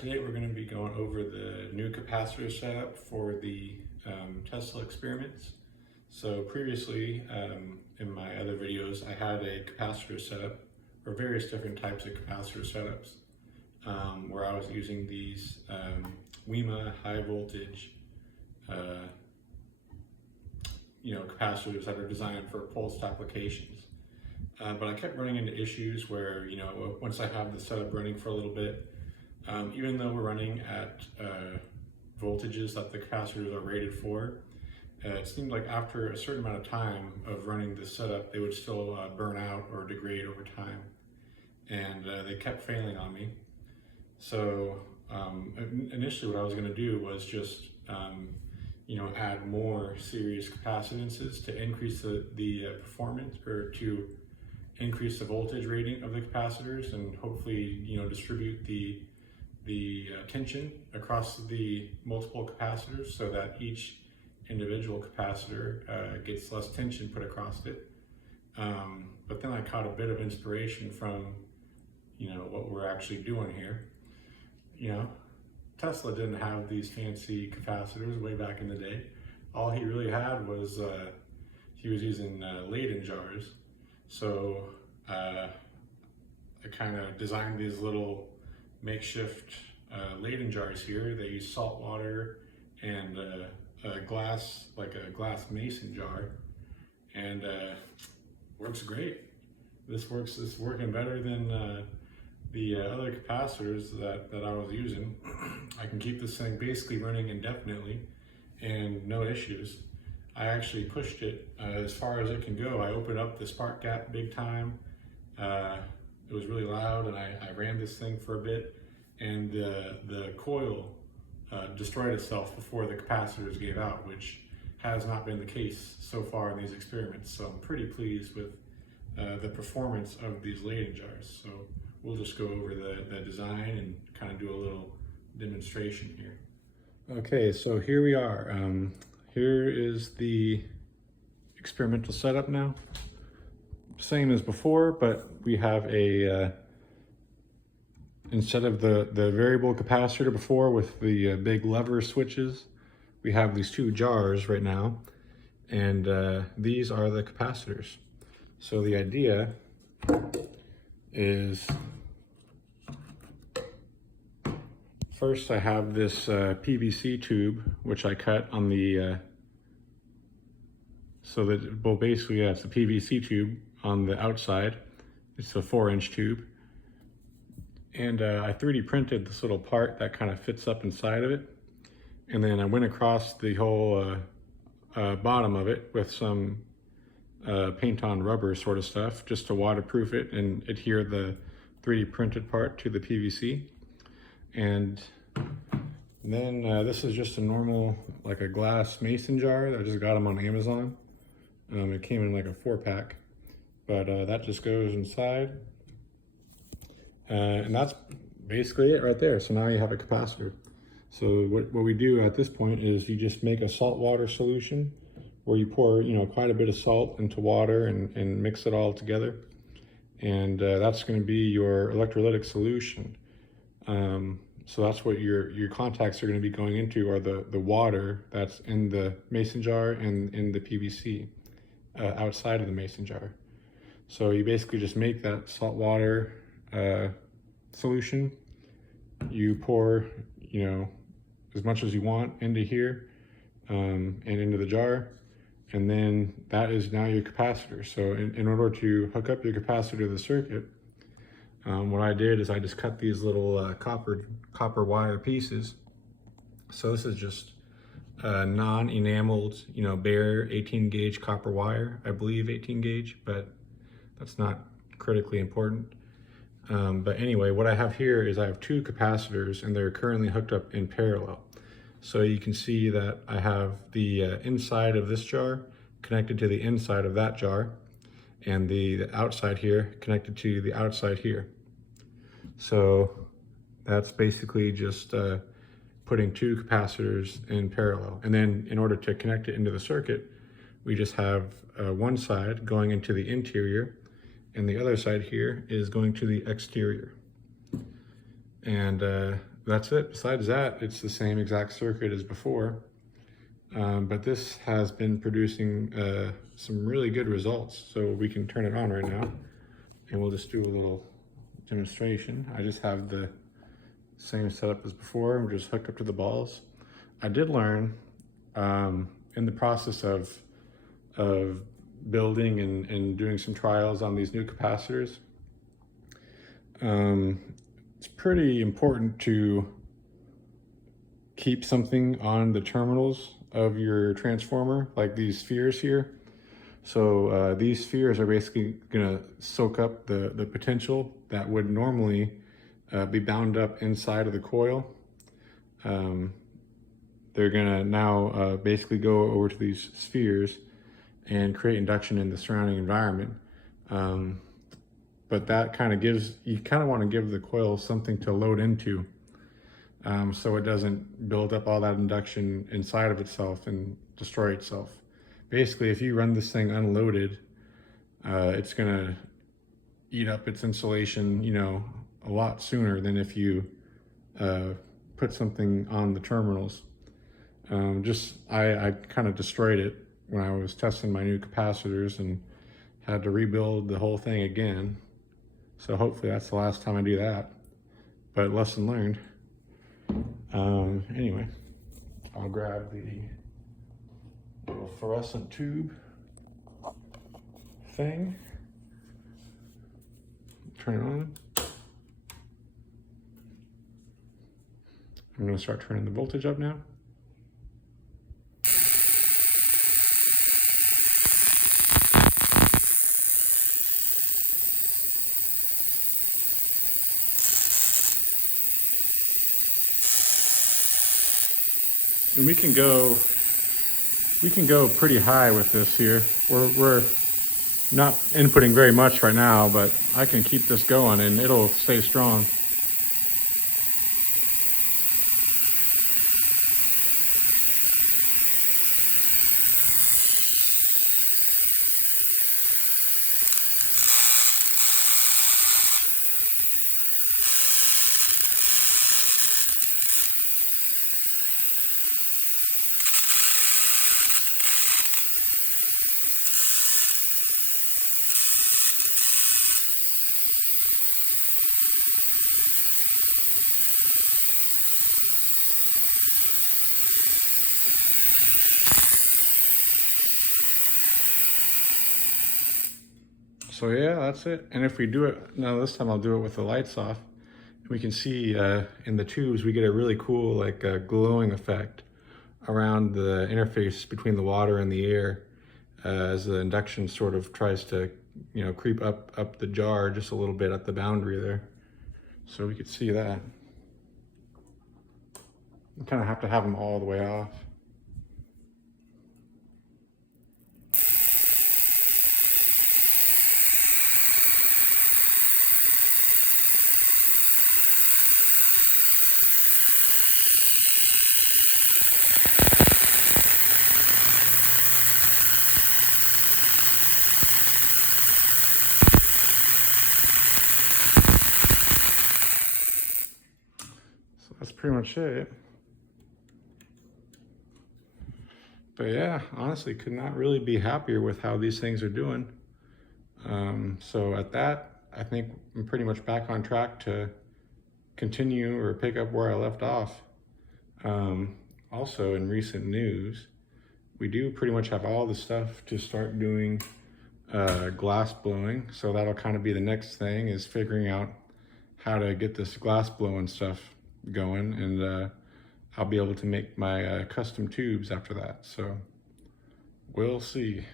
Today we're going to be going over the new capacitor setup for the Tesla experiments. So previously, in my other videos, I had a capacitor setup, or various different types of capacitor setups, where I was using these WEMA high voltage capacitors that are designed for pulsed applications. But I kept running into issues where, once I have the setup running for a little bit, even though we're running at voltages that the capacitors are rated for, it seemed like after a certain amount of time of running the setup, they would still burn out or degrade over time. And they kept failing on me. So initially what I was going to do was just add more series capacitances to increase the performance, or to increase the voltage rating of the capacitors, and hopefully distribute the tension across the multiple capacitors so that each individual capacitor gets less tension put across it. But then I caught a bit of inspiration from what we're actually doing here. Tesla didn't have these fancy capacitors way back in the day. All he really had was he was using Leyden jars. So I kind of designed these little makeshift Leyden jars here. They use salt water and a glass, like a glass mason jar, and works great. It's working better than the other capacitors that I was using. I can keep this thing basically running indefinitely and no issues. I actually pushed it as far as it can go. I opened up the spark gap big time. It was really loud, and I ran this thing for a bit, and the coil destroyed itself before the capacitors gave out, which has not been the case so far in these experiments. So I'm pretty pleased with the performance of these Leyden jars. So we'll just go over the design and kind of do a little demonstration here. Okay, so here we are. Here is the experimental setup now. Same as before, but we have a, instead of the variable capacitor before with the big lever switches, we have these two jars right now, and these are the capacitors. So the idea is, first I have this PVC tube, which I cut on the, so that, well, basically, yeah, it's a PVC tube on the outside. It's a 4-inch tube. And I 3D printed this little part that kind of fits up inside of it. And then I went across the whole bottom of it with some paint on rubber sort of stuff, just to waterproof it and adhere the 3D printed part to the PVC. And then this is just a normal, like a glass mason jar. I just got them on Amazon. It came in like a 4-pack, but that just goes inside. And that's basically it right there. So now you have a capacitor. So what we do at this point is you just make a salt water solution, where you pour quite a bit of salt into water and mix it all together. And that's going to be your electrolytic solution. So that's what your contacts are going to be going into, are the water that's in the mason jar and in the PVC outside of the mason jar. So you basically just make that salt water solution. You pour as much as you want into here and into the jar, and then that is now your capacitor. So in order to hook up your capacitor to the circuit, what I did is I just cut these little copper wire pieces. So this is just non-enameled, bare 18 gauge copper wire. I believe 18 gauge, but that's not critically important. But anyway, what I have here is I have two capacitors, and they're currently hooked up in parallel. So you can see that I have the inside of this jar connected to the inside of that jar, and the outside here connected to the outside here. So that's basically just putting two capacitors in parallel. And then in order to connect it into the circuit, we just have one side going into the interior, and the other side here is going to the exterior. And that's it. Besides that, it's the same exact circuit as before. But this has been producing some really good results. So we can turn it on right now and we'll just do a little demonstration. I just have the same setup as before. We're just hooked up to the balls. I did learn in the process of building and doing some trials on these new capacitors. It's pretty important to keep something on the terminals of your transformer, like these spheres here. So these spheres are basically gonna soak up the potential that would normally be bound up inside of the coil. They're gonna now basically go over to these spheres and create induction in the surrounding environment. But that kind of gives, you kind of want to give the coil something to load into, so it doesn't build up all that induction inside of itself and destroy itself. Basically, if you run this thing unloaded, it's gonna eat up its insulation, you know, a lot sooner than if you put something on the terminals. I kind of destroyed it when I was testing my new capacitors and had to rebuild the whole thing again. So hopefully that's the last time I do that, but lesson learned. Anyway, I'll grab the little fluorescent tube thing, turn it on. I'm gonna start turning the voltage up now. And we can go pretty high with this here. We're not inputting very much right now, but I can keep this going and it'll stay strong. So yeah, that's it. And if we do it, now this time I'll do it with the lights off. We can see in the tubes, we get a really cool like glowing effect around the interface between the water and the air as the induction sort of tries to, you know, creep up the jar just a little bit at the boundary there. So we could see that. You kind of have to have them all the way off. That's pretty much it. But yeah, honestly, could not really be happier with how these things are doing. So at that, I think I'm pretty much back on track to continue or pick up where I left off. Also in recent news, we do pretty much have all the stuff to start doing glass blowing. So that'll kind of be the next thing, is figuring out how to get this glass blowing stuff going, and I'll be able to make my custom tubes after that. So we'll see.